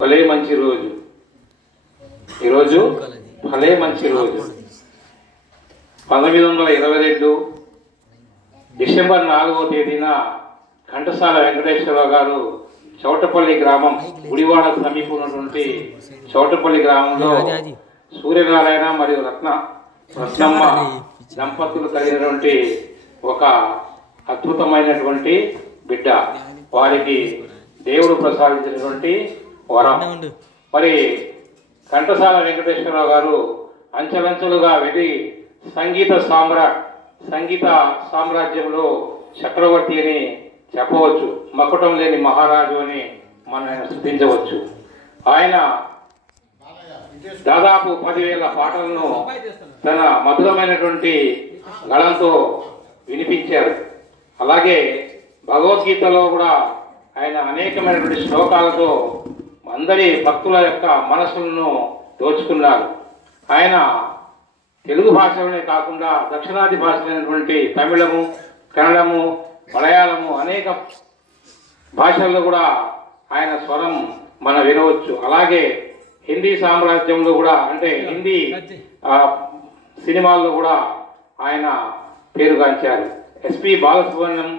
భలే మంచి రోజు ఈరోజు భలే మంచి రోజు 1922 డిసెంబర్ 4వ తేదీన ఘంటసాల వెంకటేశ్వరరావు గారు చౌటపల్లి గ్రామం గుడివాడకు సమీపంలోని చౌటపల్లి గ్రామంలో సూర్యనారాయణ మరియు రత్నమ్మ దంపతులు కలిగినటువంటి ఒక అద్భుతమైనటువంటి బిడ్డ. వారికి దేవుడు ప్రసాదించినటువంటి వరం. మరి ఘంటసాల వెంకటేశ్వరరావు గారు అంచెలంచెలుగా వెళ్ళి సంగీత సామ్రాజ్యంలో చక్రవర్తి అని చెప్పవచ్చు. మకుటం లేని మహారాజు అని మనం స్తుతించవచ్చు. ఆయన దాదాపు 10,000 పాటలను తన మధురమైనటువంటి గళంతో వినిపించారు. అలాగే భగవద్గీతలో కూడా ఆయన అనేకమైనటువంటి శ్లోకాలతో అందరి భక్తుల యొక్క మనసులను దోచుకున్నారు. ఆయన తెలుగు భాషలోనే కాకుండా దక్షిణాది భాషలైనటువంటి తమిళము, కన్నడము, మలయాళము అనేక భాషల్లో కూడా ఆయన స్వరం మనం వినవచ్చు. అలాగే హిందీ సామ్రాజ్యంలో కూడా అంటే హిందీ సినిమాల్లో కూడా ఆయన పేరుగాంచారు. ఎస్పి బాలసుబ్రహ్మణ్యం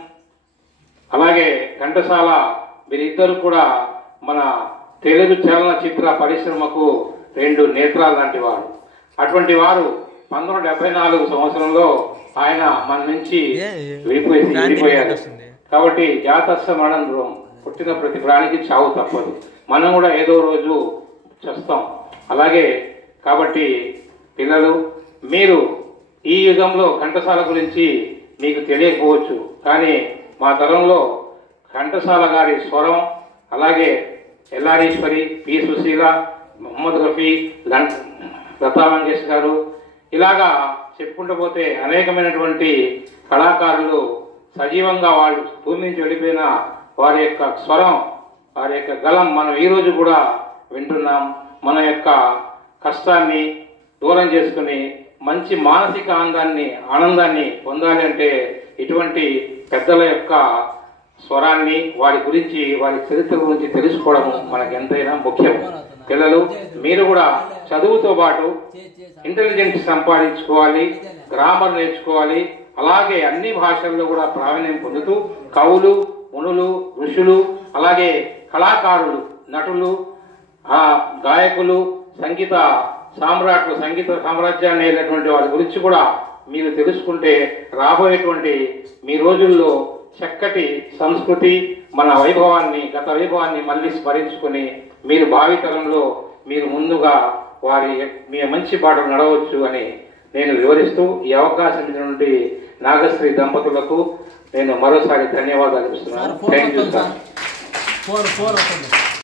అలాగే ఘంటసాల వీరిద్దరు కూడా మన తెలుగు చలనచిత్ర పరిశ్రమకు 2 నేత్రాలు లాంటి వారు. అటువంటి వారు 1974 సంవత్సరంలో ఆయన మన నుంచి విడిపోయారు. కాబట్టి జాతస్య మరణం దూరం, పుట్టిన ప్రతి ప్రాణికి చావు తప్పదు. మనం కూడా ఏదో రోజు చేస్తాం. అలాగే కాబట్టి పిల్లలు, మీరు ఈ యుగంలో ఘంటసాల గురించి మీకు తెలియకపోవచ్చు, కానీ మా తరంలో ఘంటసాల గారి స్వరం, అలాగే ఎల్లారీశ్వరి, పి సుశీల, మొహమ్మద్ రఫీ, లతా మంగేష్కర్ గారు, ఇలాగా చెప్పుకుంటూ పోతే అనేకమైనటువంటి కళాకారులు సజీవంగా వాళ్ళు భూమి నుంచి వెళ్ళిపోయిన వారి యొక్క స్వరం, వారి యొక్క గళం మనం ఈరోజు కూడా వింటున్నాం. మన యొక్క కష్టాన్ని దూరం చేసుకుని మంచి మానసిక ఆనందాన్ని పొందాలి అంటే ఇటువంటి పెద్దల యొక్క స్వరాన్ని, వారి గురించి, వారి చరిత్ర గురించి తెలుసుకోవడం మనకు ఎంతైనా ముఖ్యం. పిల్లలు, మీరు కూడా చదువుతో పాటు ఇంటెలిజెన్స్ సంపాదించుకోవాలి, గ్రామర్ నేర్చుకోవాలి. అలాగే అన్ని భాషల్లో కూడా ప్రావీణ్యం పొందుతూ కవులు, మునులు, ఋషులు, అలాగే కళాకారులు, నటులు, గాయకులు, సంగీత సామ్రాజ్యాన్ని అయినటువంటి వారి గురించి కూడా మీరు తెలుసుకుంటే రాబోయేటువంటి మీ రోజుల్లో చక్కటి సంస్కృతి, మన వైభవాన్ని, గత వైభవాన్ని మళ్ళీ స్మరించుకొని మీరు భావితరంలో మీరు ముందుగా మీ మంచి బాటలు నడవచ్చు అని నేను వివరిస్తూ ఈ అవకాశం ఇచ్చినటువంటి నాగశ్రీ దంపతులకు నేను మరోసారి ధన్యవాదాలు ఇస్తున్నాను. Thank you sir.